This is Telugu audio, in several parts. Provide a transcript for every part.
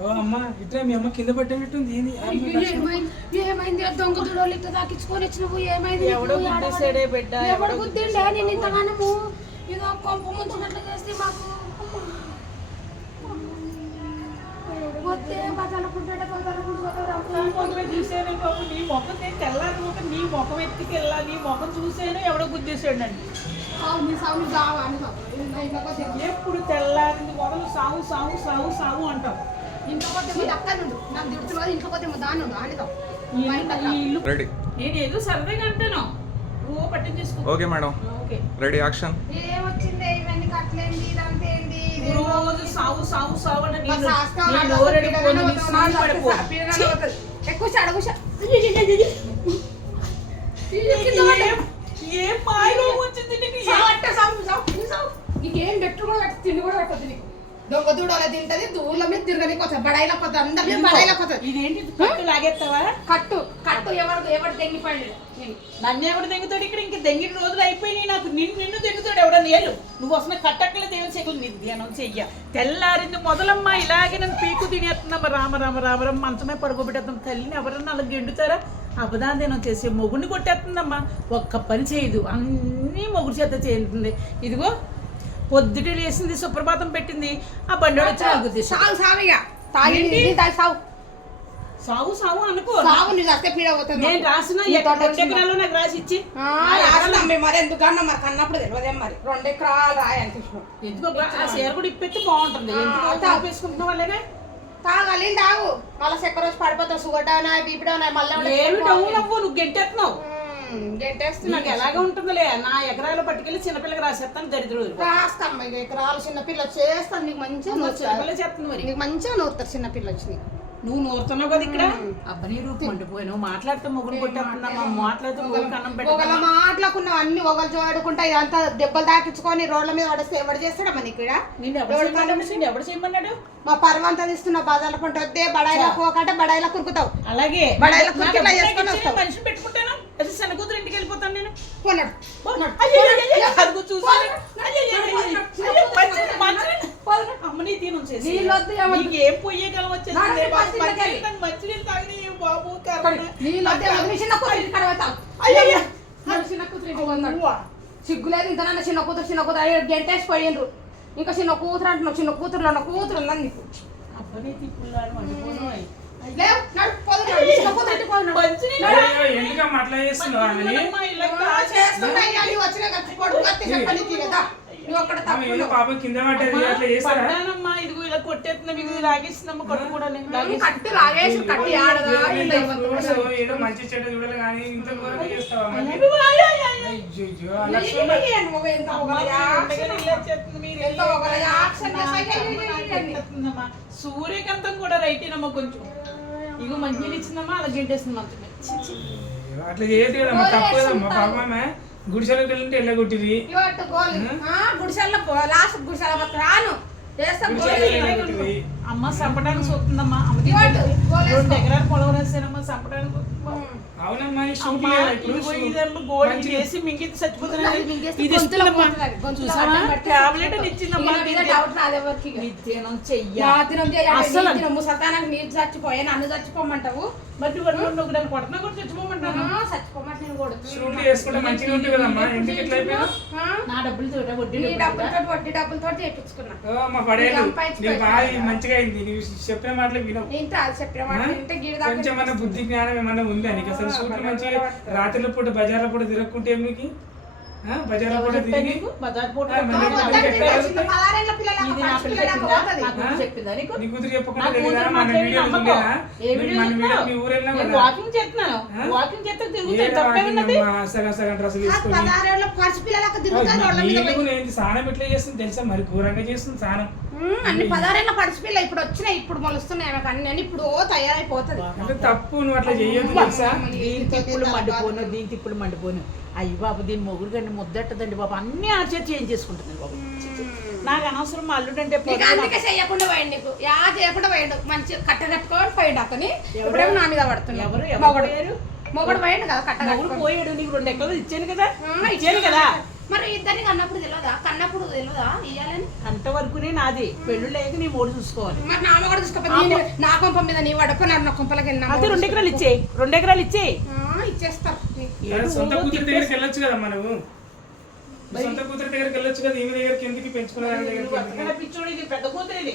అమ్మ ఇట్లా మీ అమ్మ కింద పట్టేటట్టుంది. ఏమైంది? దొంగ దుడోళ్ళు ఇట్లా దాకించుకొని వచ్చినవు. ఏమైంది? ఎవడో గుద్దేశాడే బిడ్డ. ఎవడు గుద్దిండే? నేను ఇంతగానము ఇదో కొంప ముంచినట్లు చేస్తే మాకు వద్దే బదలకుంటాడే చూసాను బాబు, నీ ముఖం నేను తెల్లారి ముఖం నీ ముఖం ఎత్తుకెళ్ళా, నీ ముఖం చూసాను ఎవడో గుద్దేశాడండి. ఎప్పుడు తెల్లారింది మొదలు సాగు సాగు సాగు సాగు అంటాం. నేను ఏదో సరదాగా అంటాను, నువ్వు పట్టించేసుకో. Okay madam, ready action. రోజు సాగు సాగు సాగు అంటే ఏం మాయలో వచ్చింది నీకేం పెట్టుకో తిండి కూడా పెట్టదు. నీకు దొంగ దూడలో తింటది, దూళ్ళ మీద తిరగని కొత్త బడాయిల కొత్త అందరి బడాయిల కొత్త. ఇదేంటి కట్టు లాగేస్తావా? కట్టు కట్టు ఎవరు తెంగిపోయాడు? నన్ను ఎవడు దెంగుతాడు ఇక్కడ? ఇంక దెంగిన రోజులు అయిపోయినాయి నాకు. నిన్ను దెంగుతాడు ఎవడ? నేను నువ్వు వస్తున్న కట్టక్కలేదు ఏమో చెక్కులు నిర్ధ్యానం చెయ్య. తెల్లారింది మొదలమ్మా ఇలాగే నన్ను పీకు తినేస్తున్నామ్మా. రామ రామ రామ రామ మంచమే పడుకోబెట్టేస్తాం. తల్లిని ఎవరన్నా అలా గెండుతారా? అబదాందేనం చేసే మొగుడిని కొట్టేస్తుందమ్మా. ఒక్క పని చేయదు, అన్నీ మొగుడు చేత చేస్తుంది. ఇదిగో పొద్దుట లేసింది, సుప్రభాతం పెట్టింది, ఆ బండి వచ్చి సాగు సాగు అనుకో. నేను రాసిన 2 ఎకరాలు నాకు రాసి ఇచ్చి మరి ఎందుకన్నా మరి కన్నప్పుడు తెలియదే. మరి 2 ఎకరాలు రాయనిపిస్తున్నాం. ఎందుకో ఆ చీర కూడా ఇప్పెత్తి బాగుంటుంది. తాపేసుకుంటున్న వాళ్ళేగా తాగాలి తాగు. మళ్ళీ చక్కెర వచ్చి పడిపోతావు. షుగర్ డౌన్ బీపీ డౌన్ మళ్ళీ నువ్వు గెంటేస్తున్నావు. నాకు ఎలాగా ఉంటుందిలే. నా ఎకరాలు పట్టుకెళ్ళి చిన్నపిల్లకి రాసేస్తాను. దరిద్రుడు రాస్తాం. ఎకరాలు చిన్నపిల్ల చేస్తాను. నీకు మంచిగా చిన్నపిల్ల చేస్తుంది. మరి నీకు మంచిగా నూరుతారు చిన్నపిల్ల వచ్చి. నువ్వు నూరుతున్నావు కదా ఇక్కడ. అబ్బని రూపు మండిపోయినావు. మాట్లాడితే మొగుడు కొట్టేస్తున్నామా? మాట్లాడితే కన్నం ఒకళ్ళ మాట్లాడుకున్నావు అన్ని ఒకళ్ళు చూడుకుంటా. ఇదంతా దెబ్బలు దాకించుకొని రోడ్ల మీద పడేస్తే ఎవరు చేస్తాడమ్మా ఇక్కడ? ఎవడు చేయమన్నాడు? మా పర్వంతా తీస్తున్నా బజార్ల పంట వద్దే. బడాయిలా పోకంటే బడాయిలా కురుకుతావు. అలాగే బడాయిలా కురికి చేసుకొని వస్తావు. మనిషిని పెట్టుకుంటాను. సన్న కూతురు ఇంటికి వెళ్ళిపోతాను నేను. అమ్మని ఏం పొయ్యేగలం వచ్చేది బాబు. సిగ్గులేదు ఇంతనన్నా చిన్న కూతురు గెంటేసి పోయిండ్రు. ఇంకా చిన్న కూతురు అంటున్నావు. చిన్న కూతురులో ఉన్న కూతురు ఉందని నీకు. అబ్బనే తిప్పులాడు వండుకోను. పడ్డానమ్మా. ఇదిగో ఇలా కొట్టేస్తున్నా. ఇదిగో లాగేస్తుందమ్మా. కట్టు కూడా కట్టు లాగేసి కట్టి మంచి చెడ్డ చూడాలి కానీ ఇంత సూర్యకాంతం కూడా రైటేనమ్మా. కొంచెం ఇగో మంచిగా ఇచ్చిందమ్మా. అలా గెంటేస్తుంది. అట్లా చేయదు కదమ్మా. తప్పు కదమ్మా. పాపమే గుడిసెలకు వెళ్ళింటే వెళ్ళగొట్టింది. గుడిసెల్లో లాస్ట్ గుడిసెల రాను అమ్మ సంపడానికి చూస్తుందమ్మా. 2 ఎకరాలు పొలం రాశానమ్మా సంపడానికి. అవునమ్మా. గోడి చేసి మింగితే చచ్చిపోతున్నాను. ఇది ఇస్తుందమ్మా. చూసావా? టాబ్లెట్ ఇచ్చిందమ్మా. నిత్యనం ముసల్తానానికి నీరు చచ్చిపోయా. నన్ను చచ్చిపోమంటావు. మరి నువ్వు దాన్ని కొట్టనా కూడా చచ్చిపోమంటాను. చచ్చిపోమంటే నేను కూడా నా డబ్బులతో వడ్డీ డబ్బులతో చేయించుకున్నా. మంచిగా అయింది. నువ్వు చెప్పిన మాటలు వినవు. చెప్పిన మాట కొంచెం మన బుద్ధి జ్ఞానం ఏమన్నా ఉంది అని. అసలు సూట్లు మంచిగా రాత్రిలో పూట బజార్ల పూట తిరగకుంటే మీకు బజార్ల పూట తిరిగి నీ కూతురు చెప్పకుండా మన వీడియో మీ ఊరు సగం సగం డ్రెస్సులు వేసుకొని స్నానం ఎట్లా చేస్తుంది తెలుసా? మరి ఘోరంగా చేస్తుంది స్నానం. అన్ని 16 పడిచిపిల్ల ఇప్పుడు వచ్చినాయి. ఇప్పుడు మొలుస్తున్నాయి అన్ని. ఇప్పుడు తయారైపోతుంది. అంటే తప్పు. నువ్వు అట్లా చేయొద్దు తెలుసా? దీని తిప్పులు మండిపోను. అయ్యి బాబు దీని మొగుడు కండి ముద్దట్టదండి బాబు. అన్ని ఆ చేతి చేంజ్ చేసుకుంటుంది బాబు. నాకు అనవసరం మా అల్లుడు అంటే అందుకే చేయకుండా పోయాడు. నీకు చేయకుండా పోయాడు. మంచి కట్ట కట్టుకోని పోయాడు. అతని ఎప్పుడేమో నా మీద పడుతుంది. మొగడు పోయాడు కదా. కట్ట పోయాడు. నీకు 2 ఎకరాలు ఇచ్చాను కదా. మరి ఇద్దరిని కన్నప్పుడు తెలియదా ఇయ్యాలని? అంతవరకునే నాది పెళ్ళి లేక నీ మూడు చూసుకోవాలి. మరి నాన్న కూడా తీసుకోపోతే నా కొంప మీద నీ వడకు నా కొంపలకి వెళ్ళినా అయితే 2 ఎకరాలు ఇచ్చేయి, 2 ఎకరాలు ఇచ్చేయి. ఇచ్చేస్తా. సొంత కూతురి దగ్గరికి వెళ్ళొచ్చు కదా మనము. సొంత కూతురి దగ్గరికి వెళ్ళొచ్చు కదా, ఈమె దగ్గరికి ఎందుకు పెంచుకున్న దగ్గరికి? పిచ్చోడు, ఇది పెద్ద కూతురు ఇది.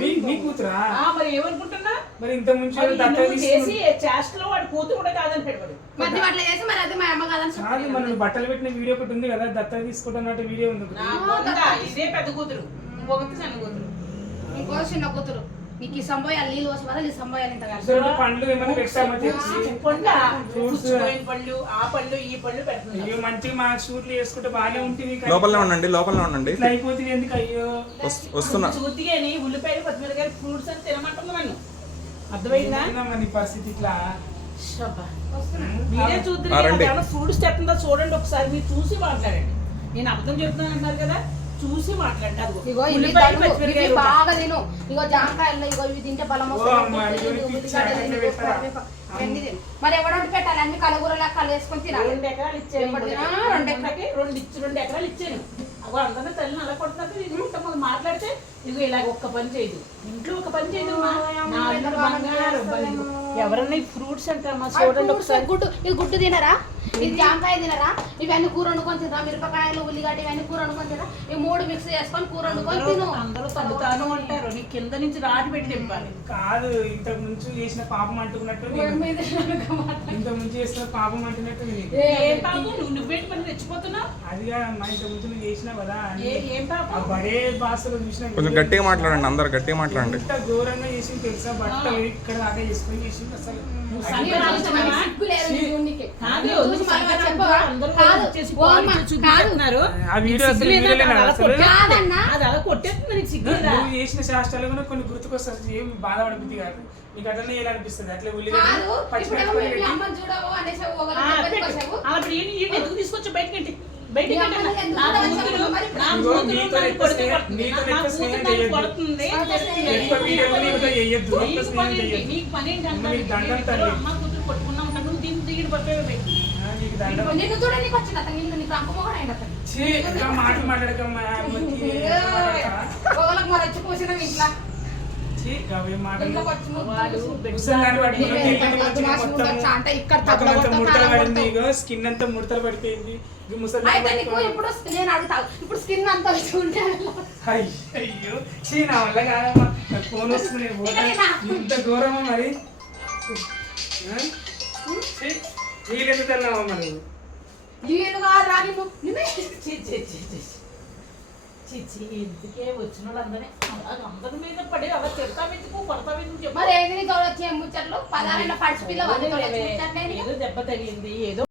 మీ కూతురా? మరి ఏమనుకుంటున్నా? మరి ఇంత ముందు చేసి చేష్టలో వాడి కూతురు కూడా కాదని పెట్టాడు. మధ్య అట్లా చేసి మరి అది మా అమ్మ కాదని కాదు, మనం బట్టలు పెట్టిన వీడియో ఒకటి ఉంది కదా, దత్తత తీసుకుంటున్నట్టు వీడియో ఉంది ఒకటి. ఇదే పెద్ద కూతురు, ఇంకొకటి చిన్న కూతురు, ఇంకో చిన్న కూతురు. నీకు ఈ సంబోయాలి, నీళ్ళు వచ్చి వల్ల ఈ సంబోయాలి ఇంత కాదు. ఇద్దరు పండ్లు ఏమైనా పెట్టామా తెచ్చి? పళ్ళు, ఆ పళ్ళు, ఈ పళ్ళు పెడుతుంది. అయ్యో మంచిగా మా షూట్లు వేసుకుంటే బాగానే ఉంటుంది. లోపలనే ఉండండి. ఇట్లా అయిపోతుంది ఎందుకు? అయ్యో వస్తున్నా. చూతిగాని ఉల్లిపాయలు, కొత్తిమీరకాయలు, ఫ్రూట్స్ అని తినమంటుంది నన్ను. అర్థమైందా? ఏందమ్మా నీ పరిస్థితి ఇట్లా? మీరే రండి. చూద్దరు ఫ్రూట్స్ తెస్తుందా చూడండి ఒకసారి, మీరు చూసి మాట్లాడండి. నేను అర్థం చెప్తున్నాను అంటున్నారు కదా, చూసి మాట్లాడండి. అదిగో ఇగో ఇవి ఉల్లిపాయలు, ఇవి పచ్చిమిరకాయలు బాగా తిను. ఇగో జామకాయలు, ఇగో ఇవి తింటే బలం ఓ అమ్మ, అయ్యో, మరి ఎవరు వండి పెట్టాలి? అన్ని కలగూరలా వేసుకొని తినాలి. 2 ఎకరాలు ఇచ్చాను. ఎప్పుడు తినా? 2 ఎకరాలకి 2 ఎకరాలు ఇచ్చాను. అగో అందరినీ తల్లిని అలా కొడుతున్నారు. ఇది ఇంతమంది మాట్లాడితే ఇదిగో ఇలాగ ఒక్క పని చేయదు, ఇంట్లో ఒక పని చేయదు. ఎవరన్నా ఫ్రూట్స్ అంటారమ్మా చూడండి ఒకసారి. గుడ్డు, ఇది గుడ్డు తినరా? ఇది జామకాయ తినరా? ఇవన్నీ కూర వండుకొని తినరా? మిరపకాయలు, ఉల్లిగడ్డ ఇవన్నీ కూర వండుకొని తినరా? ఈ 3 మిక్స్ చేసుకొని కూర వండుకొని తిను. అందరూ తగ్గుతాను అంటారు, నీ కింద నుంచి రాటి పెట్టి తింపాలి. కాదు, ఇంతకు ముందు చేసిన పాపం అంటున్నట్టు ఇంతకు ముందు చేసిన పాపం అంటున్నట్టు ఏం పాపం? నువ్వేంటి పని రెచ్చిపోతున్నావు? అదిగా అమ్మా, ఇంతకు ముందు నువ్వు చేసినావు కదా ఏం ఆ పాపం? బడే భాషలో చూసిన కొంచెం గట్టిగా మాట్లాడండి, అందరు గట్టిగా మాట్లాడండి. ఎంత ఘోరంగా చేసింది తెలుసా? బట్టలు ఇక్కడ దాకా చేసుకొని చేసింది అసలు. సిగ్గు లేదు నీ ఊరికి. కాదు, చూసి మళ్ళీ చెప్పవా? కాదు, ఓ అమ్మ, కాదు. ఆ వీడియో అసలు వీడియోలేనా అసలు? కాదన్నా. అది అలా కొట్టేస్తుంది నీకు సిగ్గు లేదా? నువ్వు చేసిన శాస్త్రాలు కూడా కొన్ని గుర్తుకొస్తాయి, ఏం బాధపడబుద్ధి కాదు. నీకు అట్లనే చేయాలనిపిస్తుంది. అట్లే ఉల్లిగడ్డ కాదు, ఇప్పుడేమో పచ్చిమిరపకాయలు మీ పెట్టి అమ్మని చూడవు అనేసి ఒకళ్ళు ఆ, చెప్పేది పెట్టు. వచ్చావు. అప్పుడు ఈయన ఎందుకు తీసుకొచ్చి బయటకి బయటికి మీ అమ్మని ఎందుకు చూడవచ్చా? మరి నీతో ఎక్కువ స్నేహం చేయొద్దు. కొడుతుంది. ఎక్కువ వీడియోలు నీతో చేయొద్దు. ఎక్కువ స్నేహం చేయొద్దు. నీకు పని ఏంటంటే నీకు దండం తల్లి. అమ్మ కూతురు కొట్టుకున్నా ఉంటాను, నువ్వు దీన్ని దిగిడి పడిపోయి పెట్టి. నీకు దండం. నిన్ను చూడడానికి వచ్చిన అతను, నీకు అంకమోహన్ అయిన అతను. ఛీ, ఇంకా మాటలు మాట్లాడకమ్మా. ఒకళ్ళకి మరి వచ్చి కూర్చున్నాం ఇంట్లో. ఛీ, గవే మాటలు. ఇంట్లోకి వచ్చి వాడు ముసలిదాన్ని పట్టుకుని నువ్వే తెల్లని వచ్చిన మొత్తం అంటే ఇక్కడ మొత్తం అంతా తగ్గ ముడతలు పడింది. ఇగో స్కిన్ అంతా ముడతలు పడిపోయింది. ఈ ముసలిదాన్ని అయితే నీకు పట్టుకొని- ఇప్పుడు నేను అడుగుతా, ఇప్పుడు స్కిన్ అంతా వచ్చి ఉంటే అయ్యో చీ, నా వల్ల కాదమ్మా. నాకు ఫోన్ వస్తుంది. ఇంత ఘోరమా మరి? వీళ్ళెందుకు తెల్లామమ్మా నువ్వు? వీళ్ళు కాదు రా నిన్ను. నిన్నే. ఎందుకే వచ్చిన వాళ్ళందరినీ అందరి మీద పడి అలా తిడతావెందుకు, కొడతావెందుకు చెప్పు. మరి ఏది నీకు వచ్చే ముచ్చట్లు 16 పడిచి పిల్ల ఏదో దెబ్బ తగిలింది, ఏదో